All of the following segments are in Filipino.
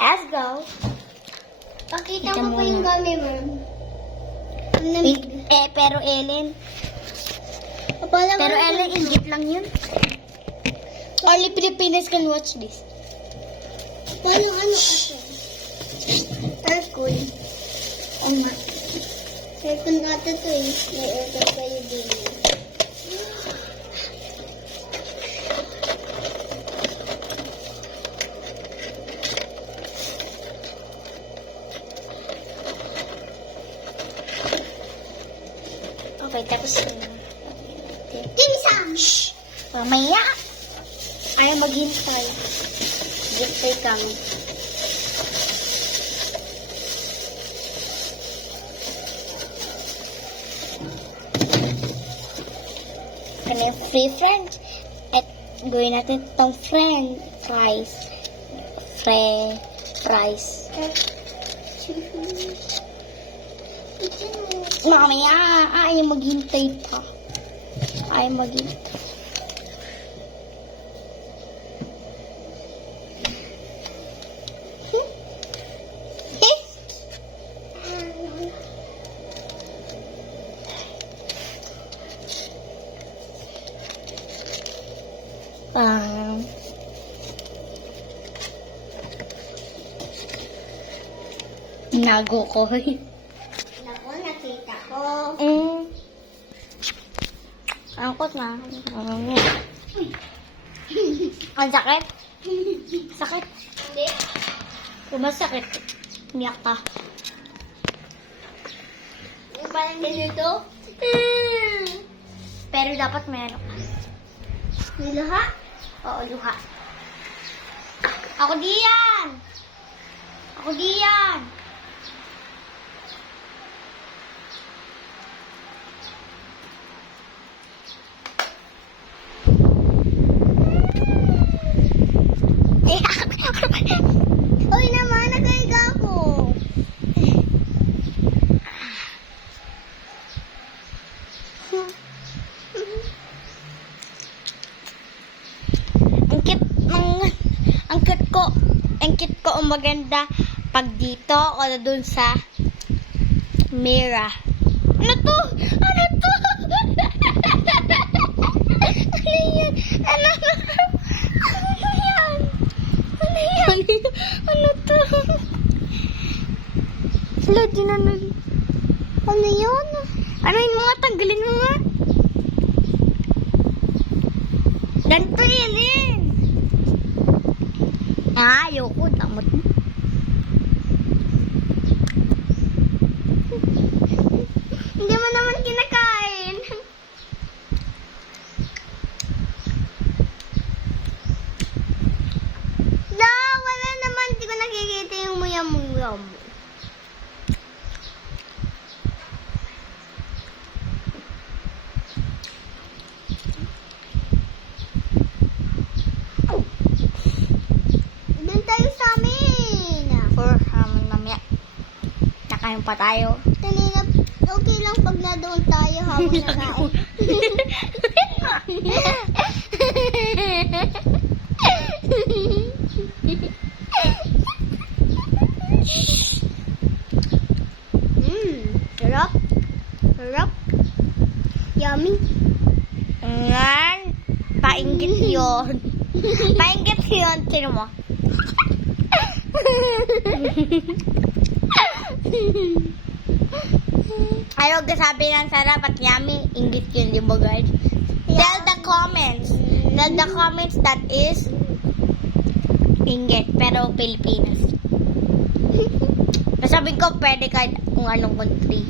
Let's go. Pakita Kita mo mo pa yung na. gummy worm. Pero Ellen, ingit lang yun. Only Filipinos can watch this. Paano ano kasi? Aircon. Oo nga. Aircon ata to eh. May aircon kayo din. Okay, tapos Timsam! shh! Mamaya! Ayaw maghintay. Hintay kami. Kami yung free french. At gawin natin itong fries. Fries. Mamaya! Ayaw maghintay pa. Ayaw maghintay. Nago ko. Naku, nakita ko. Angkot na. Ang sakit? Sakit? Hindi. Kung masakit, umiyak ka. Yung parang ganito. Pero dapat meron ka. Niluha? Oo, luha. Ako diyan! Ako diyan! Uy naman, nagaiga ako. Ang cute ko ang maganda pag dito o dun sa mirror. Ano to? Ano to? Ano yan? Ano yan? Ano yan? Ano to? Sila din ano? Ano yan? Ano yung mga tanggalin mo nga? Ganito yan eh. Ayoko, damot mo. Hindi mo naman kinakain. Wala naman. Hindi ko nakikita yung muya-muya mo. Doon tayo sa amin. For mamaya. Nakain pa tayo. Kanina, okay lang pag na doon tayo habang nakain. Sarap. Sarap. Yummy. Ngayon, painggit yun. Painggit yun. Tino mo. Ano kasabi ng sarap at yummy? Inggit yun, di ba guys? Tell the comments. Tell the comments that is inggit, pero Pilipinas. Nasabi ko, pwede kahit kung anong country.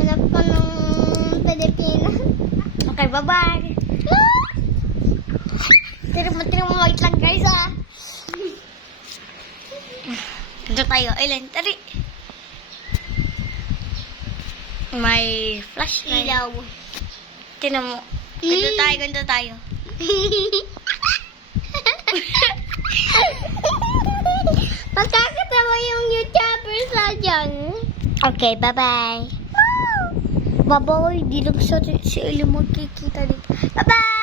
Hanap ko ng Pilipinas. Okay, bye-bye. Tira mo, wait lang guys ah. Dito tayo. Ailan, tari. May flashlight. Ilaw. Tinan mo. Ganito tayo. Pagkakatawa yung YouTubers na dyan. Okay, bye-bye. Bye-bye. Di lang si Eli magkikita dito. Bye-bye!